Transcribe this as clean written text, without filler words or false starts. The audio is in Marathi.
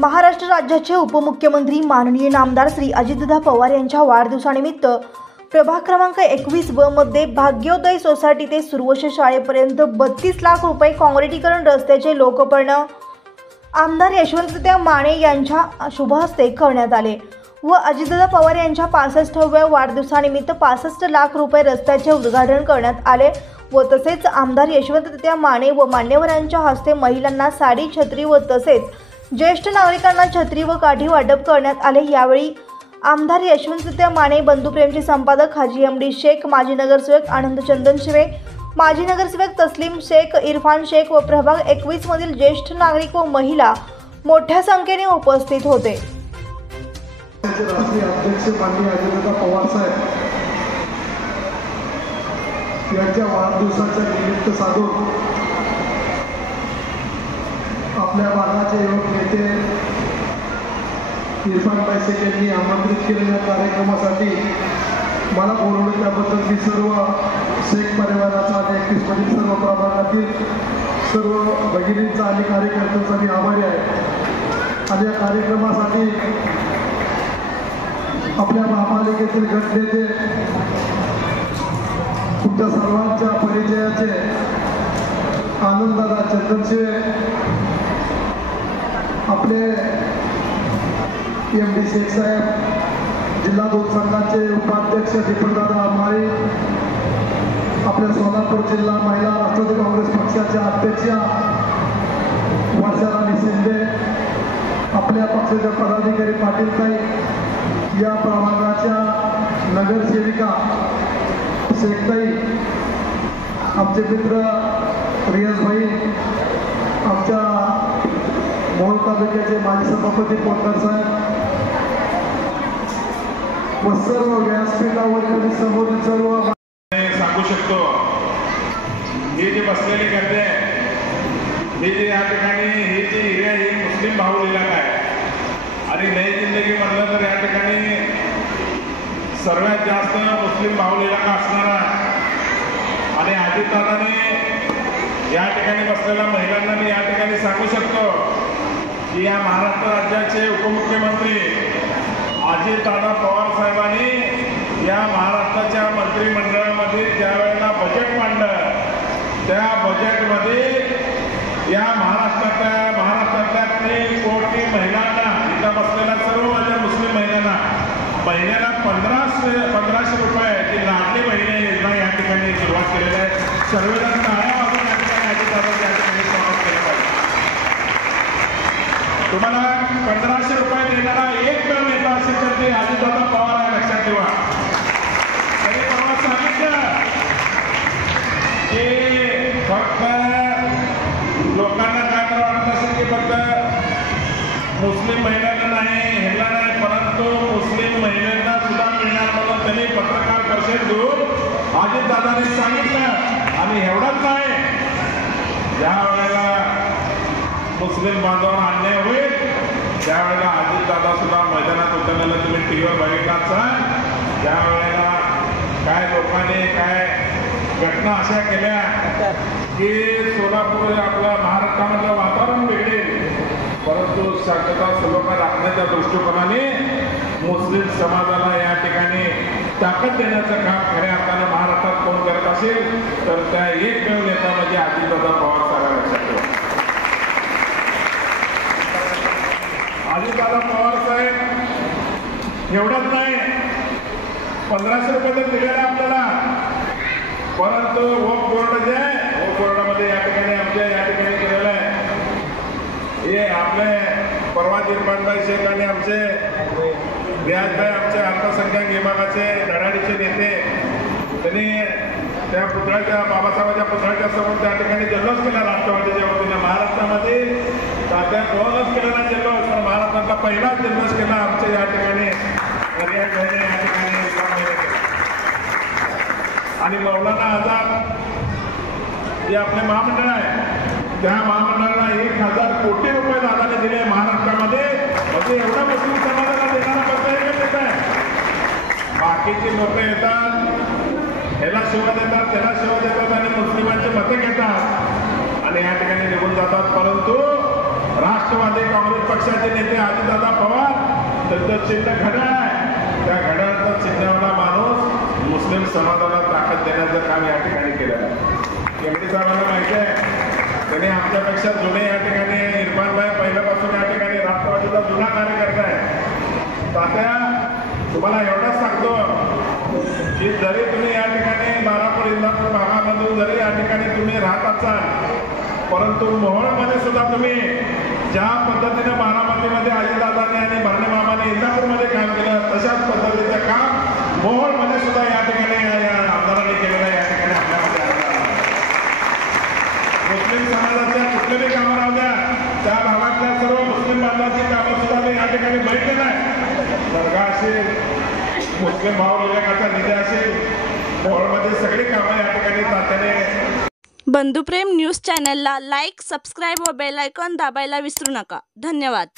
महाराष्ट्र राज्याचे उपमुख्यमंत्री माननीय नामदार श्री अजितदादा पवार यांच्या वाढदिवसानिमित्त प्रभाग क्रमांक 21 मध्ये भाग्योदय सोसायटी ते सुरवश शाळेपर्यंत 32 लाख रुपये काँक्रिटीकरण रस्त्याचे लोकार्पण आमदार यशवंतराव माने यांच्या शुभ हस्ते करण्यात आले व अजितदादा पवार यांच्या 65व्या वाढदिवसानिमित्त 65 लाख रुपये रस्त्याचे उद्घाटन करण्यात आले व तसेच आमदार यशवंतराव माने व मान्यवरांच्या हस्ते महिलांना साडी, छत्री व तसेच ज्येष्ठ नागरिकांना छत्री व काठी वाटप करण्यात आले। यावेळी आमदार यशवंतराव माने, बंधुप्रेमचे संपादक हाजी एमडी शेख, माजी नगरसेवक आनंद चंदन शिवे, माजी नगरसेवक तस्लीम शेख, इरफान शेख व प्रभाग 21 मधील ज्येष्ठ नागरिक व महिला मोठ्या संख्येने उपस्थित होते। राष्ट्रीय अध्यक्ष माननीय अजितदादा पवार साहेब यांच्या वाढदिवसाच्या निमित्त साधून आपल्या भागाचे युवक नेते इरफान शेख यांनी आमंत्रित केलेल्या कार्यक्रमासाठी मला बोलवलं, त्याबद्दल मी सर्व शेख परिवाराचा आणि 21 मधील सर्व प्रभागातील सर्व भगिनींचा आणि कार्यकर्त्यांचा मी आभारी आहे। आणि या कार्यक्रमासाठी आपल्या महापालिकेतील गटनेते, तुमच्या सर्वांच्या परिचयाचे आनंददादा चंदनशिवे, आपले एमडी शेख साहेब, जिल्हा दूध संघाचे उपाध्यक्ष दीपकदादा आमाळे, आपल्या सोलापूर जिल्हा महिला राष्ट्रवादी काँग्रेस पक्षाच्या अध्यक्षा वर्षाराणी शिंदे, आपल्या पक्षाच्या पदाधिकारी पाटीलताई, या प्रभागाच्या नगरसेविका शेखताई, आमचे मित्र रियाज भाई, आमच्या मोहोळ तालुक्याचे माजी सभापती पोतदार साहेब व सर्व व्यासपीठावर समोर सर्व सांगू शकतो। हे जे बसलेले करते हे जे या ठिकाणी हे जे एरिया ही मुस्लिम भाऊ इलाका आहे आणि नई जिंदगी म्हणलं तर या ठिकाणी सर्वात जास्त मुस्लिम भाऊ इलाका असणारा आणि अजितदादांनी या ठिकाणी बसलेल्या महिलांना मी या ठिकाणी सांगू शकतो की या महाराष्ट्र राज्याचे उपमुख्यमंत्री अजितदादा पवार साहेबांनी या महाराष्ट्राच्या मंत्रिमंडळामध्ये ज्या वेळेला बजेट मांडलं त्या बजेटमध्ये या महाराष्ट्रातल्या 3 कोटी महिलांना, इथं बसलेल्या सर्व माझ्या मुस्लिम महिलांना महिन्याला 1500 रुपये जी लाडली महिला योजना या ठिकाणी सुरुवात केलेली आहे। सर्वजण टाळ्या वाजवून या ठिकाणी अजितदादा या ठिकाणी स्वागत केलं पाहिजे। तुम्हाला 1500 रुपये देणारा एकमेव नेता असेल तर ते अजितदादा पवार आहे, लक्षात ठेवा। त्यांनी परवा सांगितलं की फक्त लोकांना काय वाटत असेल की फक्त मुस्लिम महिलांना नाही, ह्याला नाही, परंतु मुस्लिम महिलांना सुद्धा मिळणार म्हणून त्यांनी पत्रकार परिषद घेऊन अजितदादांनी सांगितलं। आणि एवढंच नाही, ज्या वेळेला मुस्लिम बांधवांना अन्याय होईल त्यावेळेला अजितदादा सुद्धा मैदानात उतरलेलं तुम्ही टीव्हीवर बघितलाच। ज्या वेळेला काय लोकांनी काय घटना अशा केल्या की सोलापूर आपल्या महाराष्ट्रामधलं वातावरण बिघडेल, परंतु शांतता सुलभता राखण्याच्या दृष्टिकोनाने मुस्लिम समाजाला या ठिकाणी ताकद देण्याचं काम खऱ्या अर्थानं महाराष्ट्रात कोण करत असेल तर त्या एकमेव नेता म्हणजे अजितदादा पवार साहेब, लक्षात ठेवा। अजितदादा पवार साहेब एवढंच नाही, 1500 रुपये तर दिलेले आपल्याला, परंतु वक्फ बोर्ड जे आहे वक्फ बोर्डामध्ये या ठिकाणी आमच्या या ठिकाणी केलेलं आहे। हे आपले परवा इरफान शेख आणि आमचे रियाजभाई, आमचे अल्पसंख्याक विभागाचे धडाडीचे नेते, त्यांनी त्या पुतळ्याच्या बाबासाहेबांच्या पुतळ्याच्या समोर त्या ठिकाणी जल्लोष केला राष्ट्रवादीच्या वतीने। महाराष्ट्रामध्ये त्या 2च केलेला जल्लोष, पण महाराष्ट्रातला पहिलाच जल्लोष केला आमच्या या ठिकाणी रियाजभाईने या ठिकाणी आणि मौलाना आझाद जे आपले महामंडळ आहे त्या महामंडळाला 1000 कोटी रुपये दादाने दिले महाराष्ट्रामध्ये। म्हणजे एवढा मुस्लिम समाजाला देणारा पक्ष एकच आहे। बाकीची लोक येतात, ह्याला शिवा देतात, त्याला शिवा देतात आणि मुस्लिमांची मतं घेतात आणि या ठिकाणी निघून जातात, परंतु राष्ट्रवादी काँग्रेस पक्षाचे नेते अजितदादा पवार, त्यांचं चिन्ह घड्याळ आहे. त्या घड्याळाचा चिन्हवाला माणूस मुस्लिम समाजाला ताकद देण्याचं काम या ठिकाणी केलं आहे. केंद्रे साहेबांना माहिती आहे, त्यांनी आमच्यापेक्षा जुने या ठिकाणी इरफानभाई पहिल्यापासून या ठिकाणी राष्ट्रवादीचा जुना कार्यकर्ता आहे. तात्या, तुम्हाला एवढंच सांगतो की जरी तुम्ही या ठिकाणी बारापूर इंदापूर भागामधून जरी या ठिकाणी तुम्ही राहत असाल, परंतु मोहोळमध्ये सुद्धा तुम्ही ज्या पद्धतीने बारामतीमध्ये अजितदादांनी आणि भरणे मामाने इंदापूरमध्ये काम केलं, तशाच पद्धतीचं काम मोहोळमध्ये सुद्धा या ठिकाणी या आमदारांनी केलेलं आहे. या ठिकाणी आपल्यामध्ये मुस्लिम समाजाच्या कुठलेही कामं राहू द्या, त्या भागातल्या सर्व मुस्लिम बांधवांची कामं सुद्धा मी या ठिकाणी बघितलेलं आहे. दर्गा असेल, मुस्लिम भाव विभागाचा निधी असेल, मोहोळमध्ये सगळी कामं या ठिकाणी तात्याने. बंधुप्रेम न्यूज चॅनलला लाईक, सबस्क्राईब व बेल आयकॉन दाबायला विसरू नका. धन्यवाद.